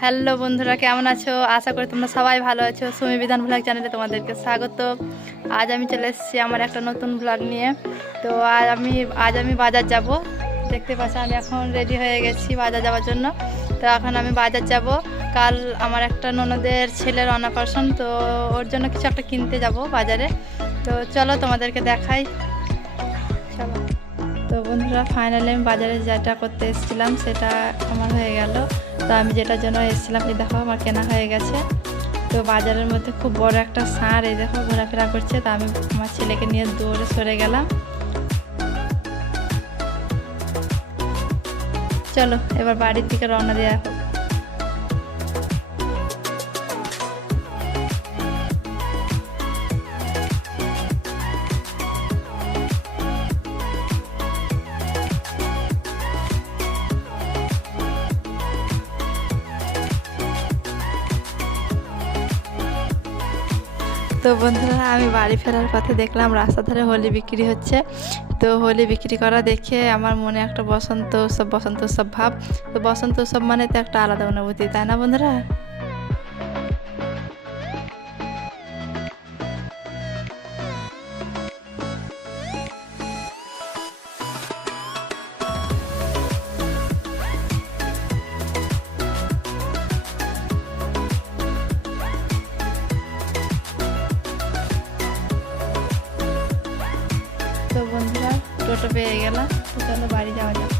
Hello বন্ধুরা, কেমন আছো? আশা করি তোমরা সবাই ভালো আছো। সুমি বিধান ব্লগ চ্যানেলে তোমাদেরকে স্বাগত। আজ আমি চলে এসেছি আমার একটা নতুন ব্লগ নিয়ে। তো আজ আমি বাজার যাব। দেখতে পাচ্ছি আমি এখন রেডি হয়ে গেছি বাজার যাওয়ার জন্য। তো এখন আমি বাজার যাব। কাল আমার একটা ননদের ছেলের অন্নপ্রাশন, তো ওর জন্য কিছু একটা কিনতে যাব বাজারে। তো চলো তোমাদেরকে দেখাই, চলো। তো বন্ধুরা, ফাইনালি আমি বাজারে যেটা করতে এসেছিলাম সেটা আমার হয়ে গেল। তো আমি যেটার জন্য এসেছিলাম, এই দেখো আমার কেনা হয়ে গেছে। তো বাজারের মধ্যে খুব বড় একটা ষাঁড়, এই দেখো ঘোরাফেরা করছে। তো আমি আমার ছেলেকে নিয়ে দৌড়ে সরে গেলাম। চলো এবার বাড়ির দিকে রওনা দেওয়া হোক। তো বন্ধুরা, আমি বাড়ি ফেরার পথে দেখলাম রাস্তা ধারে হোলি বিক্রি হচ্ছে। তো হোলি বিক্রি করা দেখে আমার মনে একটা বসন্ত উৎসব ভাব। তো বসন্ত উৎসব মানে তো একটা আলাদা অনুভূতি, তাই না বন্ধুরা? তো বন্ধুরা, টোটো পেয়ে গেলাম। তো চলো বাড়ি যাওয়া যাক।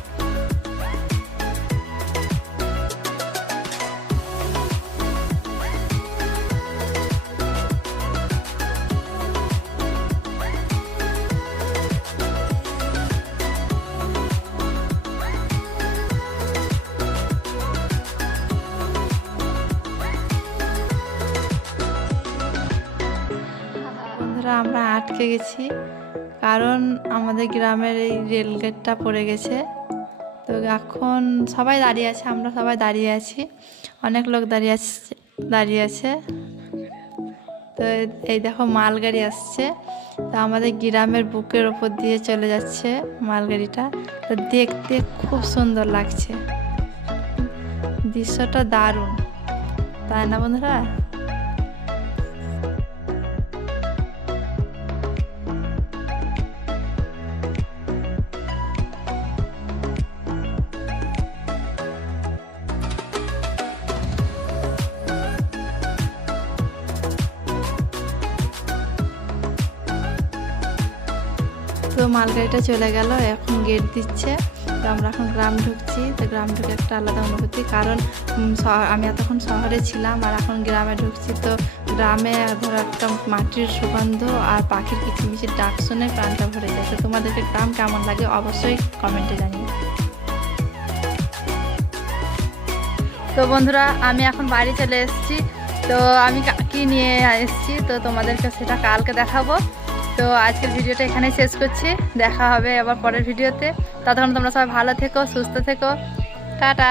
বন্ধুরা, আমরা আটকে গেছি, কারণ আমাদের গ্রামের এই রেলগেটটা পড়ে গেছে। তো এখন সবাই দাঁড়িয়ে আছে, আমরা সবাই দাঁড়িয়ে আছি, অনেক লোক দাঁড়িয়ে আছে। তো এই দেখো মালগাড়ি আসছে। তো আমাদের গ্রামের বুকের ওপর দিয়ে চলে যাচ্ছে মালগাড়িটা। তো দেখতে খুব সুন্দর লাগছে, দৃশ্যটা দারুণ, তাই না বন্ধুরা? তো মালগাড়িটা চলে গেল, এখন গেট দিচ্ছে। তো আমরা এখন গ্রাম ঢুকছি। তো গ্রাম ঢুকে একটা আলাদা অনুভূতি, কারণ আমি এতক্ষণ শহরে ছিলাম আর এখন গ্রামে ঢুকছি। তো গ্রামে ধরো একটা মাটির সুগন্ধ আর পাখির কিচিমিচির ডাক শুনে প্রাণটা ভরে যায়। তো তোমাদেরকে গ্রাম কেমন লাগে অবশ্যই কমেন্টে জানিও। তো বন্ধুরা, আমি এখন বাড়ি চলে এসেছি। তো আমি কি নিয়ে এসেছি তো তোমাদেরকে সেটা কালকে দেখাবো। তো আজকের ভিডিওটা এখানেই শেষ করছি, দেখা হবে আবার পরের ভিডিওতে। ততক্ষণ তোমরা সবাই ভালো থেকো, সুস্থ থেকো, টাটা।